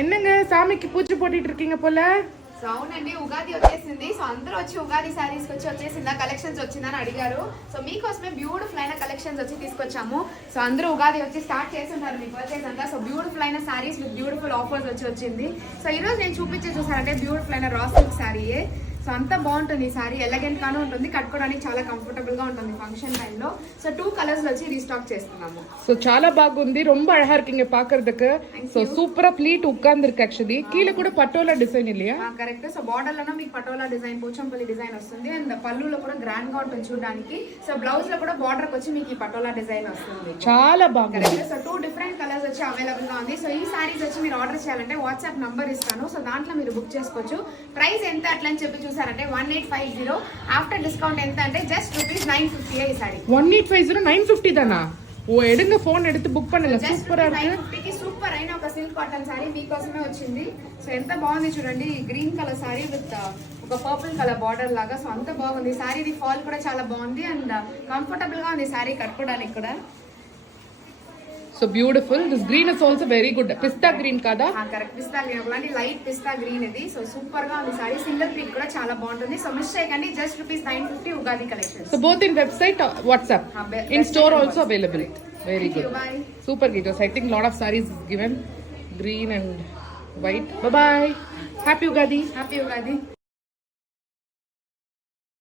என்னங்க சாமிக்கு பூஜை போட்டுட்டு இருக்கீங்க போல? సో అవునండి ఉగాది వచ్చేసింది. సో అందరూ వచ్చి ఉగాది సారీస్ వచ్చేసిందా కలెక్షన్స్ వచ్చిందని అడిగారు. సో మీకోసమే బ్యూటిఫుల్ అయిన కలెక్షన్స్ వచ్చి తీసుకొచ్చాము. సో అందరూ ఉగాది వచ్చి స్టార్ట్ చేస్తుంటారు మీ పర్చేస్ అంతా. సో బ్యూటిఫుల్ అయిన సారీస్ విత్ బ్యూటిఫుల్ ఆఫర్స్ వచ్చింది. సో ఈ రోజు నేను చూపించే చూసారంటే బ్యూటిఫుల్ అయిన రా సిల్క్ సారీయే. సో అంత బాగుంటుంది ఈ సారీ, ఎలగెంట్ గానే ఉంటుంది, కట్టుకోవడానికి చాలా కంఫర్టబుల్ గా ఉంటుంది ఫంక్షన్ టైంలో. సో 2 కలర్స్ లో వచ్చి రీస్టాక్ చేస్తున్నాము. సో చాలా బాగుంది, ரொம்ப அழகா இருக்கீங்க பாக்குறதுக்கு. సో సూపரா ప్లీట్ ఉక్కాందిருக்கு యాక్చువల్లీ. కీల కూడా పటోలా డిజైన్ ఇల్లియా? కరెక్ట్. సో బార్డర్ లోనే మీకు పటోలా డిజైన్, పోచంపల్లి డిజైన్ వస్తుంది. అండ్ పళ్ళులో కూడా గ్రాండ్ గా ఉంటుంది చూడడానికి. సో బ్లౌజ్ లో కూడా బార్డర్ వచ్చి మీకు ఈ పటోలా డిజైన్ వస్తుంది. చాలా బాగుంది. సో 2 డిఫరెంట్ కలర్స్ వచ్చి అవైలబుల్ గా ఉంది. సో ఈ సారీస్ వచ్చి మీరు ఆర్డర్ చేయాలంటే వాట్సాప్ నంబర్ ఇస్తాను. సో దాంట్లో మీరు బుక్ చేసుకోవచ్చు. ప్రైస్ ఎంత అట్లా అని చెప్పి చూసారంటే 1850. ఆఫ్టర్ డిస్కౌంట్ ఎంత అంటే జస్ట్ ₹950 ఈ సారీ. 1850 950 தானா? ఓ ఎడుంగ ఫోన్ எடுத்து బుక్ பண்ணுங்க. సూపర్ ఆ ఇருக்கு. 950కి సూపర్ అయిన ఒక సిల్క్ కాటన్ సారీ మీకోసమే వచ్చింది. సో ఎంత బాగుంది చూడండి, గ్రీన్ కలర్ సారీ విత్ ఒక పర్పుల్ కలర్ బార్డర్ లాగా. సో అంత బాగుంది సారీ. ఇది ఫాల్ కూడా చాలా బాగుంది అండ్ కంఫర్టబుల్ గా ఉంది సారీ కట్టుకోవడానికి కూడా. So beautiful. This green is also very good. Pista green కదా? కరెక్ట్, పిస్తా గ్రీన్, అలాంటి లైట్ పిస్తా గ్రీన్ ఇది. సో సూపర్ గా ఉంది సారీ. సింగిల్ పీక్ కూడా చాలా బాగుంటుంది. సో మిస్ చేయకండి. Just ₹950 Ugadi collection. So both in website, WhatsApp, in store also available. Very good. Super Gitos. I think lot of sarees is given. Green and white. Bye bye. Happy Ugadi. Happy Ugadi.